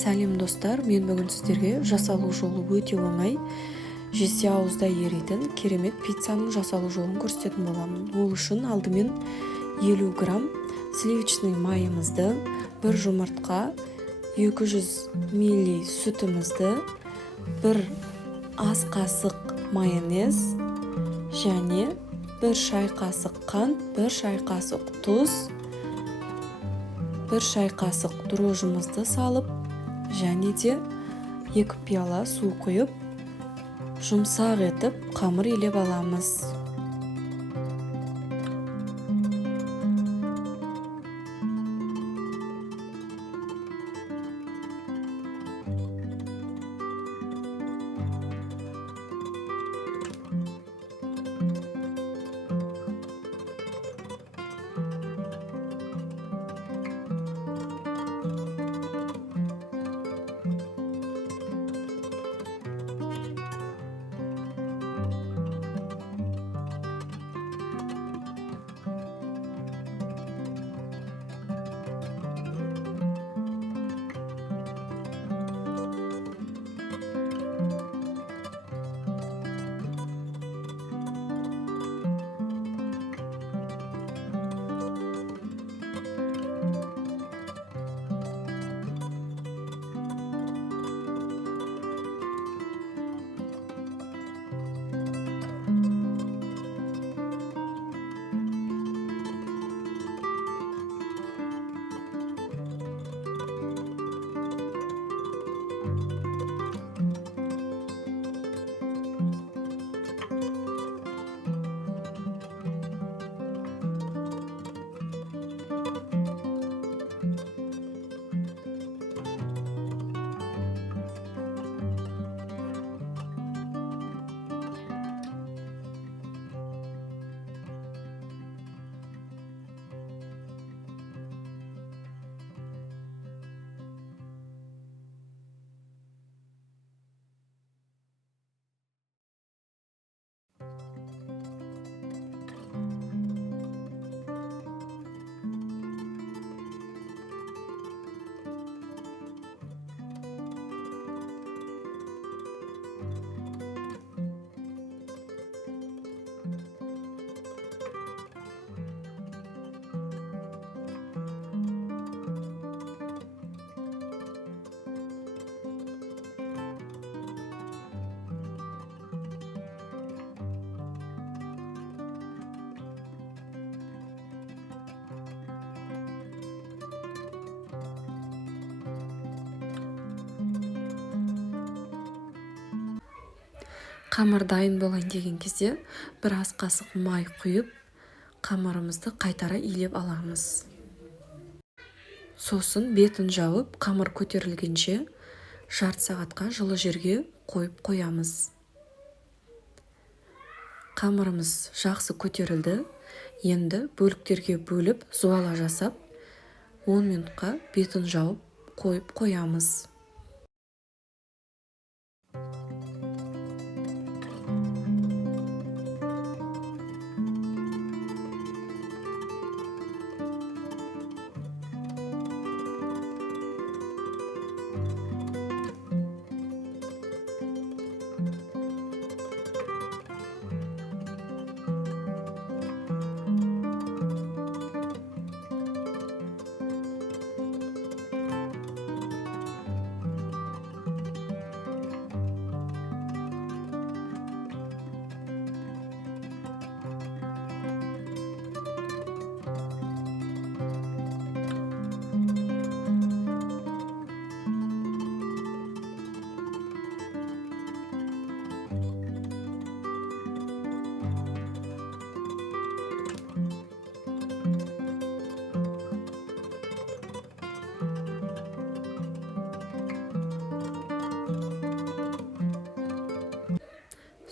Сәлем достар, мен бүгін сіздерге жасалу жолы өте оңай, жесе ауызда еритін керемет пиццаның жасалу жолын көрсететін боламын. Ол үшін алдымен 50 грамм сливочный майымызды, бір жұмыртқа, 200 мл сүтімізді, бір ас қасық майонез және бір шай қасық қант, бір шай қасық тұз, бір шай қасық дрожжымызды салып, және де 2 пиала су құйып, жұмсақ етіп қамыр илеп аламыз. Қамыр дайын болайын деген кезде бір ас қасық май құйып, қамырымызды қайтара илеп аламыз. Сосын бетін жауып, қамыр көтерілгенше жарты сағатқа жылы жерге қойып қоямыз. Қамырымыз жақсы көтерілді. Енді бөліктерге бөліп, зуала жасап, 10 минутқа бетін жауып қойып қоямыз.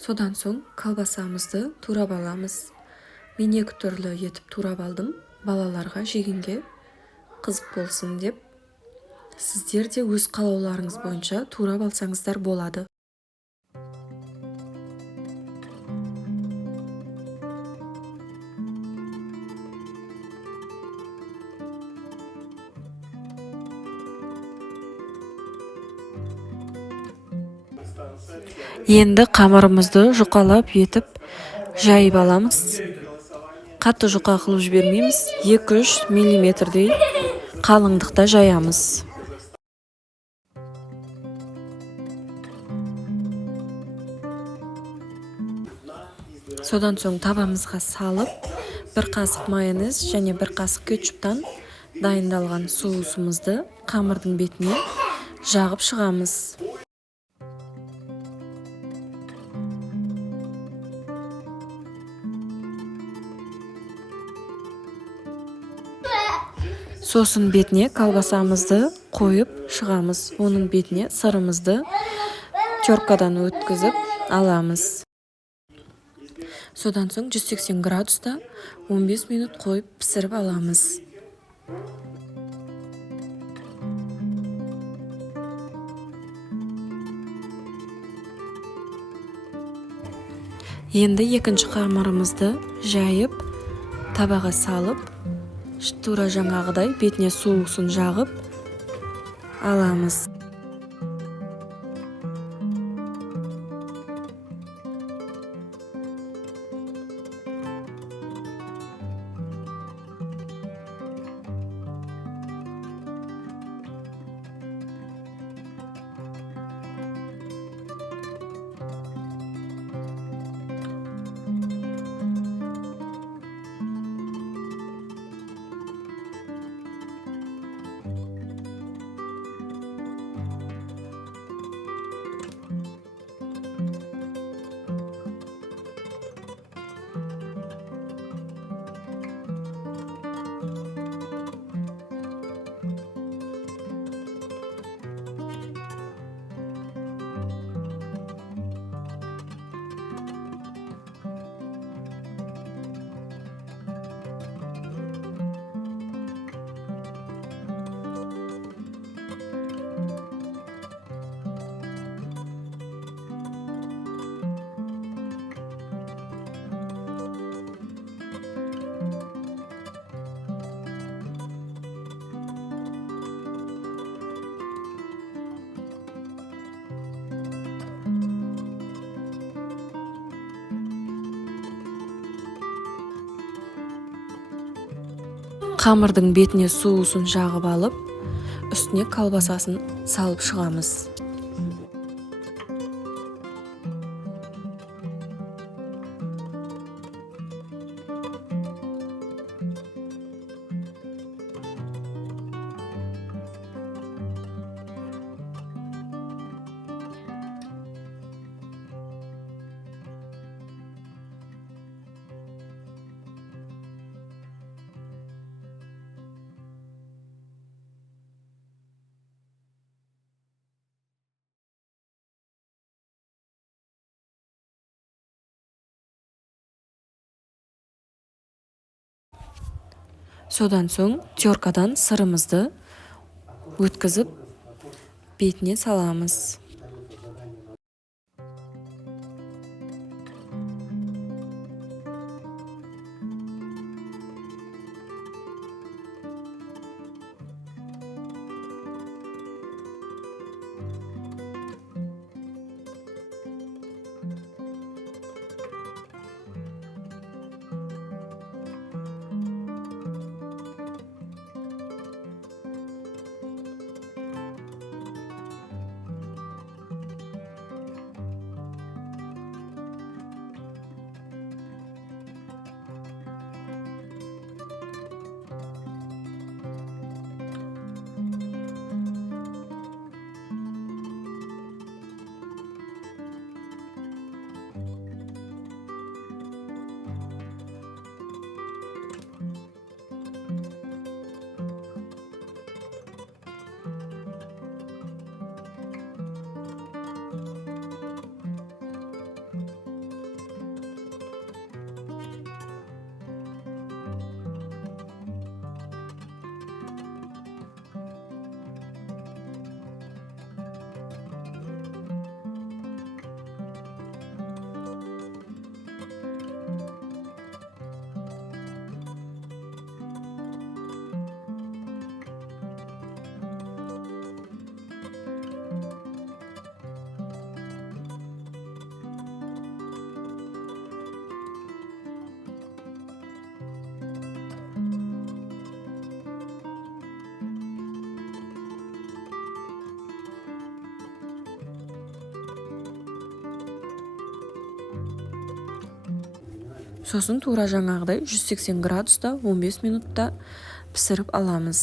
Содан соң колбасамызды турап аламыз. Мен 2 түрлі етіп турап алдым, балаларға жегенге қызық болсын деп. Сіздер де өз қалауларыңыз бойынша турап алсаңыздар болады. Енді қамырымызды жұқалап етіп жайып аламыз. Қатты жұқа қылып жібермейміз, 2-3 миллиметрдей қалыңдықта жаямыз. Содан соң табамызға салып, 1 қасық майонез және 1 қасық кетчуптан дайындалған соусымызды қамырдың бетіне жағып шығамыз. Сосын бетіне колбасамызды қойып шығамыз. Оның бетіне сырымызды теркадан өткізіп аламыз. Содан соң 180 градуста 15 минут қойып пісіріп аламыз. Енді екінші қамырымызды жайып, табаға салып, тура жаңағыдай бетіне соусын жағып аламыз. Қамырдың бетіне соусын жағып алып, үстіне колбасасын салып шығамыз. Содан соң теркадан сырымызды өткізіп бетіне саламыз. Сосын тура жаңағыдай 180 градуста 15 минутта пісіріп аламыз.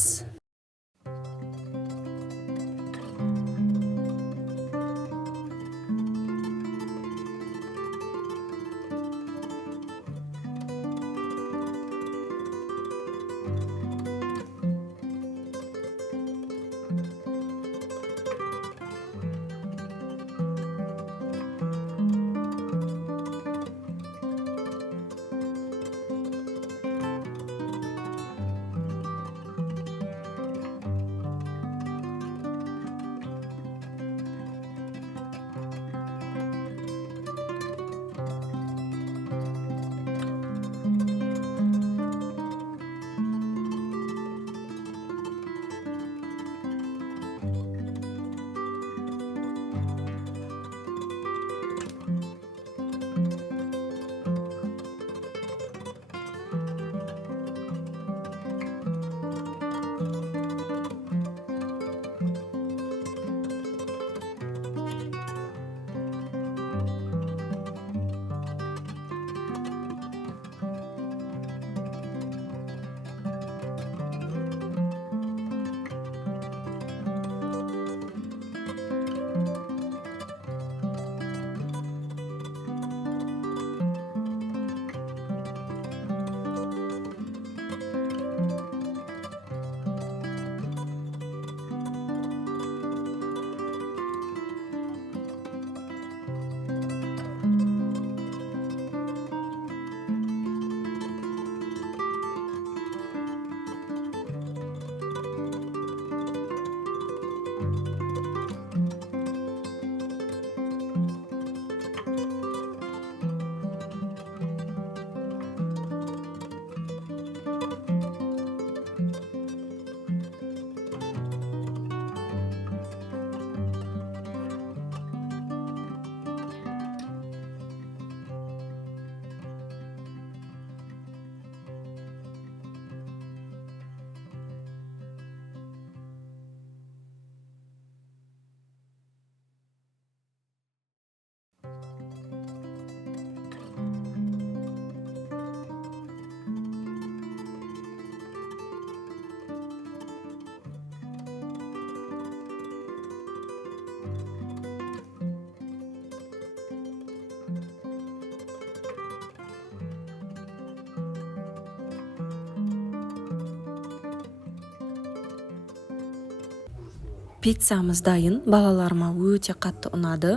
Пиццамыз дайын, балаларыма өте қатты ұнады.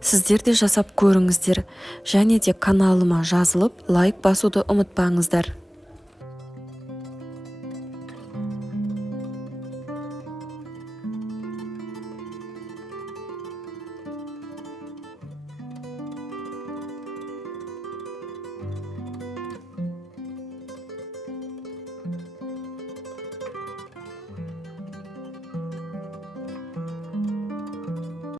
Сіздер де жасап көріңіздер, және де каналыма жазылып лайк басуды ұмытпаңыздар.